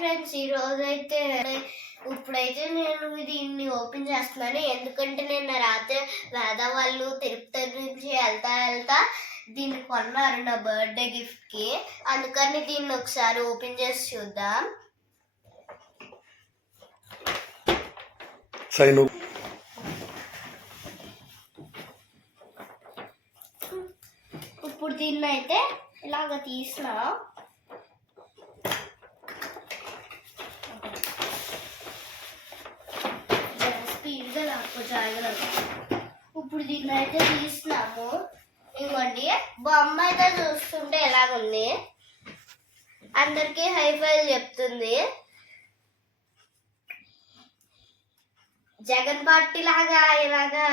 Friends, ఈరోజైతే ఇప్పుడైతే నేను దీన్ని ఓపెన్ చేస్తున్నాను. ఎందుకంటే నేను రాత్రి వేద వాళ్ళు తిరుపతి నుంచి వెళ్తా దీన్ని కొన్నారు నా బర్త్డే గిఫ్ట్కి. అందుకని దీన్ని ఒకసారి ఓపెన్ చేసి చూద్దాం. ఇప్పుడు దీన్ని అయితే ఇలాగ తీసినా ఇప్పుడు దీన్ని అయితే తీసినాము. ఇంకోండి బొమ్మ అయితే చూస్తుంటే ఎలాగుంది, అందరికీ హైఫైల్ చెప్తుంది. జగన్ పార్టీ లాగా ఇలాగా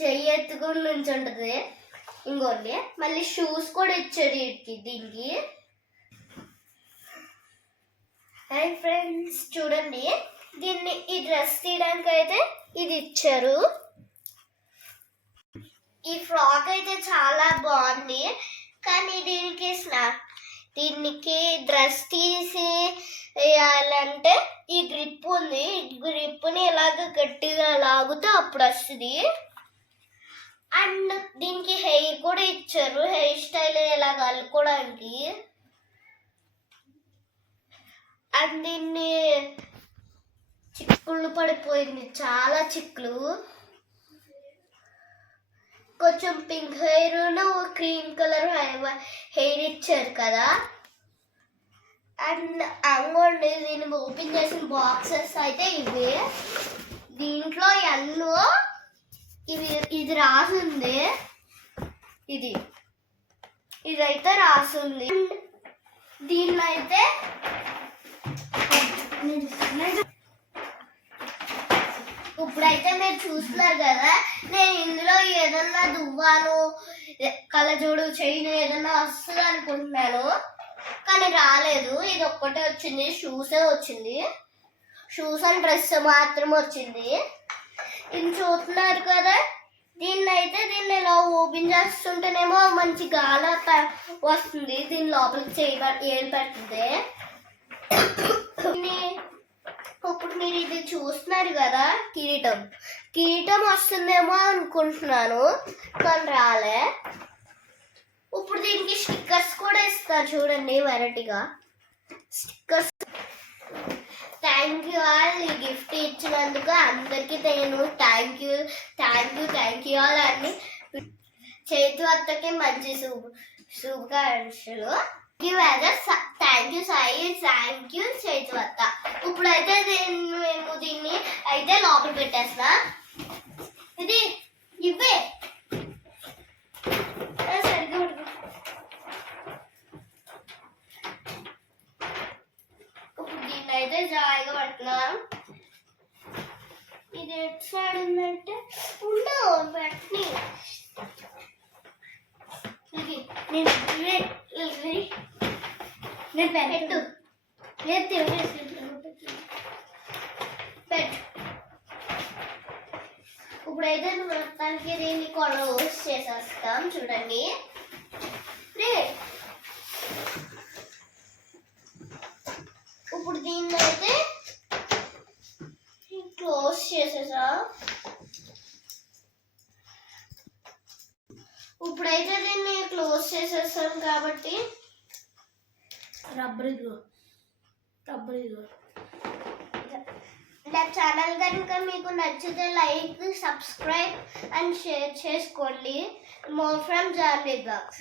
చెయ్యి ఎత్తుకుని నుంచి ఉంటుంది. ఇంకోండి మళ్ళీ షూస్ కూడా ఇచ్చారు దీనికి. హై ఫ్రెండ్స్, చూడండి దీన్ని ఈ డ్రెస్ తీయడానికి అయితే ఇది ఇచ్చారు. ఈ ఫ్రాక్ అయితే చాలా బాగుంది, కానీ దీనికి డ్రెస్ తీసి వేయాలంటే ఈ గ్రిప్ ఉంది. ఈ గ్రిప్ని ఇలాగ గట్టిగా లాగితే అప్పుడు వస్తుంది. అండ్ దీనికి హెయిర్ కూడా ఇచ్చారు, హెయిర్ స్టైల్ ఇలాగ అల్లుకోవడానికి. అండ్ దీన్ని చిక్కులు పడిపోయింది, చాలా చిక్కులు. కొంచెం pink hair cream colour hair ఇచ్చారు కదా. అండ్ అంగోండి దీన్ని ఓపెన్ చేసిన బాక్సెస్ అయితే ఇవి. దీంట్లో ఎల్లో ఇది రాసింది, ఇదైతే రాసింది. దీన్ని అయితే ఇప్పుడైతే మీరు చూస్తున్నారు కదా, నేను ఇందులో ఏదన్నా దువ్వాను కళ్ళజోడు చైన్ ఏదన్నా వస్తుంది అనుకుంటున్నాను, కానీ రాలేదు. ఇది ఒక్కటే వచ్చింది, షూసే వచ్చింది. షూస్ అండ్ డ్రెస్ మాత్రం వచ్చింది. ఇది చూస్తున్నారు కదా, దీన్ని ఇలా ఓపెన్ చేస్తుంటేనేమో మంచి గాలి వస్తుంది. దీని లోపలికి ఏం పెట్టింది. ఇప్పుడు మీరు ఇది చూస్తున్నారు కదా, కిరీటం వస్తుందేమో అనుకుంటున్నాను, కానీ రాలే. ఇప్పుడు దీనికి స్టిక్కర్స్ కూడా ఇస్తారు చూడండి, వెరైటీగా స్టిక్కర్స్. థ్యాంక్ యూ ఆల్, ఈ గిఫ్ట్ ఇచ్చినందుకు అందరికీ నేను థ్యాంక్ యూ ఆల్ అని చైతు అత్తకి మంచి శుభాకాంక్షలు. Thank you Sai, thank you Chaitu అత్త. ఇప్పుడైతే మేము దీన్ని అయితే లోపల పెట్టేస్తా. ఇది ఇవే సరిగ్గా ఇప్పుడు దీన్ని అయితే జాయిగా పడుతున్నాను. ఇది ఎటు సైడ్ ఉందంటే పెట్టని పెట్టు ఇప్పుడైతే మొత్తానికి దీన్ని క్లోజ్ చేసేస్తాం. చూడండి ఇప్పుడు దీన్ని అయితే క్లోజ్ చేసేసాం. ఇప్పుడైతే దీన్ని క్లోజ్ చేసేసాం కాబట్టి రబ్బర్ నా ఛానల్ కనుక మీకు నచ్చితే లైక్, సబ్స్క్రైబ్ అండ్ షేర్ చేసుకోండి. More from Janvi blogs.